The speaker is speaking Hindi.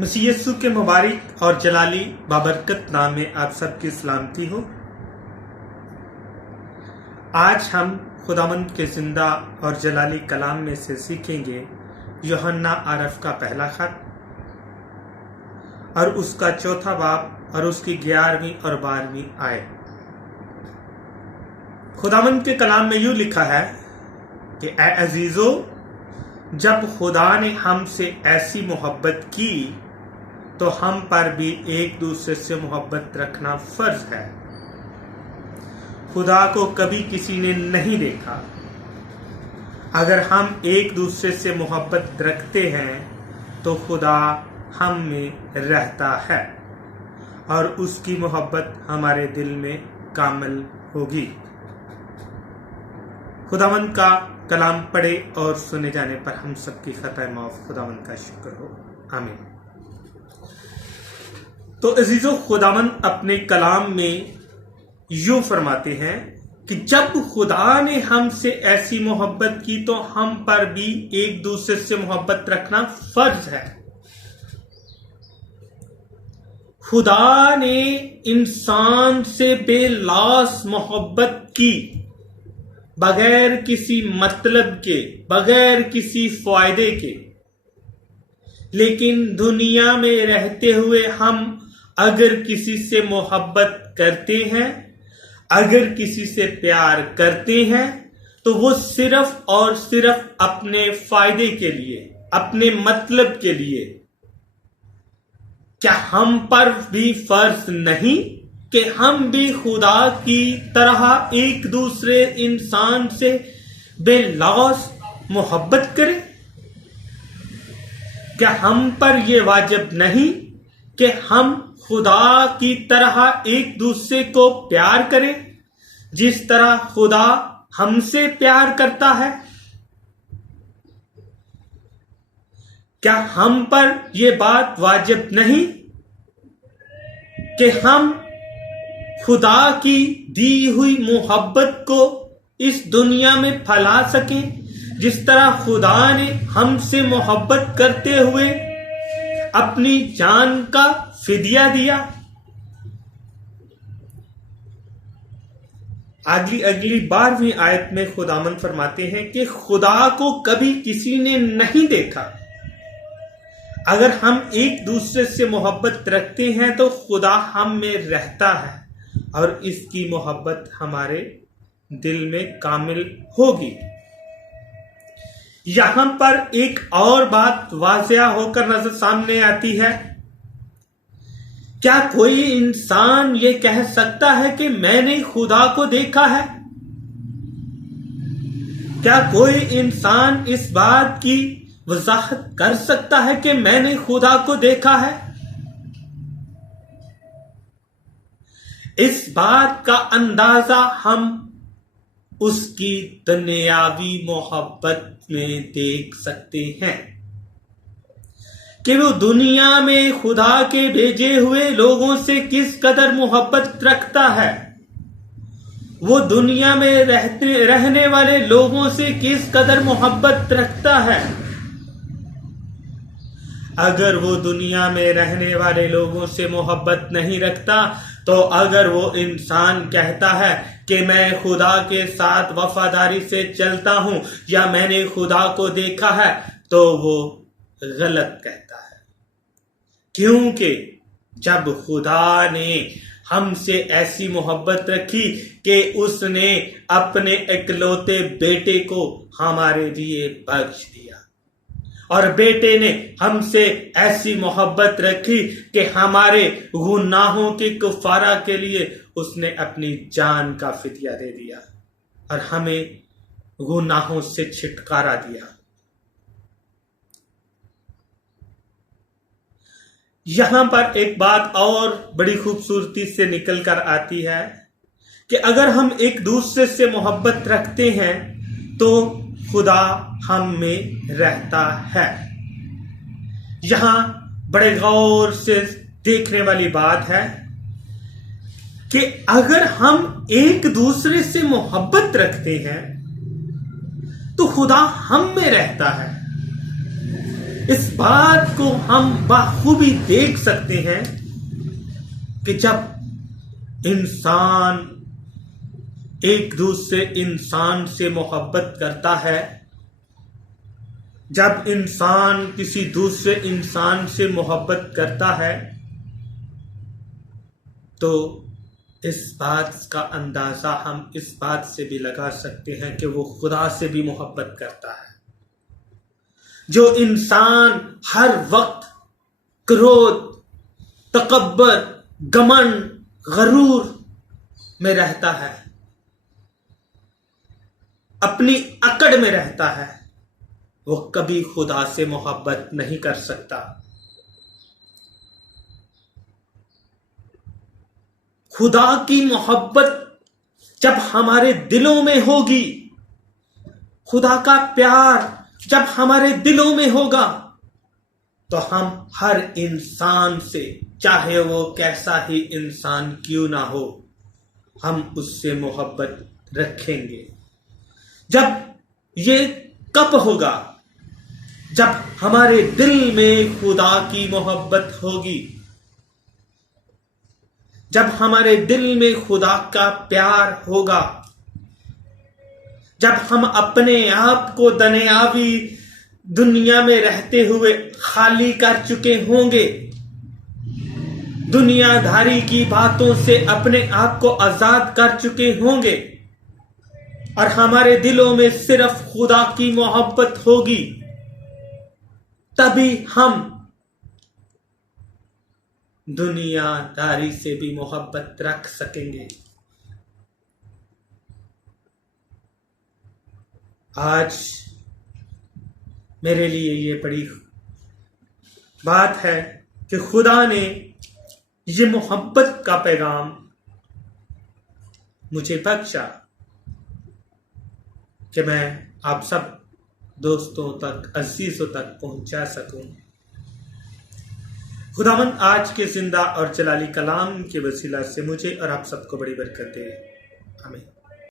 मसीह यीशु के मुबारक और जलाली बाबरकत नाम में आप सबकी सलामती हो। आज हम खुदावंद के जिंदा और जलाली कलाम में से सीखेंगे यूहन्ना आरफ का पहला खत और उसका चौथा बाब और उसकी 11वीं और 12वीं आयत। खुदावंद के कलाम में यूं लिखा है कि ए अजीजो, जब खुदा ने हमसे ऐसी मोहब्बत की तो हम पर भी एक दूसरे से मोहब्बत रखना फर्ज है। खुदा को कभी किसी ने नहीं देखा। अगर हम एक दूसरे से मोहब्बत रखते हैं तो खुदा हम में रहता है और उसकी मोहब्बत हमारे दिल में कामिल होगी। खुदावंद का कलाम पढ़े और सुने जाने पर हम सबकी खता माफ खुदावंद का शुक्र हो, आमीन। तो अजीजों, खुदावंद अपने कलाम में यूं फरमाते हैं कि जब खुदा ने हमसे ऐसी मोहब्बत की तो हम पर भी एक दूसरे से मोहब्बत रखना फर्ज है। खुदा ने इंसान से बेलास मोहब्बत की, बगैर किसी मतलब के, बगैर किसी फायदे के। लेकिन दुनिया में रहते हुए हम अगर किसी से मोहब्बत करते हैं, अगर किसी से प्यार करते हैं तो वो सिर्फ और सिर्फ अपने फायदे के लिए, अपने मतलब के लिए। क्या हम पर भी फर्ज नहीं कि हम भी खुदा की तरह एक दूसरे इंसान से बेलौस मोहब्बत करें? क्या हम पर यह वाजिब नहीं कि हम खुदा की तरह एक दूसरे को प्यार करें जिस तरह खुदा हमसे प्यार करता है? क्या हम पर यह बात वाजिब नहीं कि हम खुदा की दी हुई मोहब्बत को इस दुनिया में फैला सकें जिस तरह खुदा ने हमसे मोहब्बत करते हुए अपनी जान का फिदिया दिया? अगली 12वीं आयत में खुदावंद फरमाते हैं कि खुदा को कभी किसी ने नहीं देखा। अगर हम एक दूसरे से मोहब्बत रखते हैं तो खुदा हम में रहता है और इसकी मोहब्बत हमारे दिल में कामिल होगी। यहां पर एक और बात वाज़िया होकर नजर सामने आती है। क्या कोई इंसान ये कह सकता है कि मैंने खुदा को देखा है? क्या कोई इंसान इस बात की वजाहत कर सकता है कि मैंने खुदा को देखा है? इस बात का अंदाजा हम उसकी दुनियावी मोहब्बत में देख सकते हैं कि वो दुनिया में खुदा के भेजे हुए लोगों से किस कदर मोहब्बत रखता है। वो दुनिया में रहने वाले लोगों से किस कदर मोहब्बत रखता है। अगर वो दुनिया में रहने वाले लोगों से मोहब्बत नहीं रखता तो अगर वो इंसान कहता है कि मैं खुदा के साथ वफादारी से चलता हूं या मैंने खुदा को देखा है तो वो गलत कहता है। क्योंकि जब खुदा ने हमसे ऐसी मोहब्बत रखी कि उसने अपने इकलौते बेटे को हमारे लिए बख्श दिया और बेटे ने हमसे ऐसी मोहब्बत रखी कि हमारे गुनाहों के कुफारा के लिए उसने अपनी जान का फिदिया दे दिया और हमें गुनाहों से छुटकारा दिया। यहां पर एक बात और बड़ी खूबसूरती से निकल कर आती है कि अगर हम एक दूसरे से मोहब्बत रखते हैं तो खुदा हम में रहता है। यहां बड़े गौर से देखने वाली बात है कि अगर हम एक दूसरे से मोहब्बत रखते हैं तो खुदा हम में रहता है इस बात को हम बखूबी देख सकते हैं कि जब इंसान एक दूसरे इंसान से मोहब्बत करता है, जब इंसान किसी दूसरे इंसान से मोहब्बत करता है, तो इस बात का अंदाजा हम इस बात से भी लगा सकते हैं कि वो खुदा से भी मोहब्बत करता है। जो इंसान हर वक्त क्रोध, तकब्बर, घमंड, गरूर में रहता है, अपनी अकड़ में रहता है, वो कभी खुदा से मोहब्बत नहीं कर सकता। खुदा की मोहब्बत जब हमारे दिलों में होगी, खुदा का प्यार जब हमारे दिलों में होगा, तो हम हर इंसान से, चाहे वो कैसा ही इंसान क्यों ना हो, हम उससे मोहब्बत रखेंगे। जब ये कब होगा? जब हमारे दिल में खुदा की मोहब्बत होगी, जब हमारे दिल में खुदा का प्यार होगा, जब हम अपने आप को दुनियावी दुनिया में रहते हुए खाली कर चुके होंगे, दुनियादारी की बातों से अपने आप को आजाद कर चुके होंगे, और हमारे दिलों में सिर्फ खुदा की मोहब्बत होगी, तभी हम दुनियादारी से भी मोहब्बत रख सकेंगे। आज मेरे लिए ये बड़ी बात है कि खुदा ने ये मोहब्बत का पैगाम मुझे बख्शा कि मैं आप सब दोस्तों तक, अजीजों तक पहुंचा सकूं। खुदावंद आज के जिंदा और जलाली कलाम के वसीला से मुझे और आप सबको बड़ी बरकत दे। आमीन।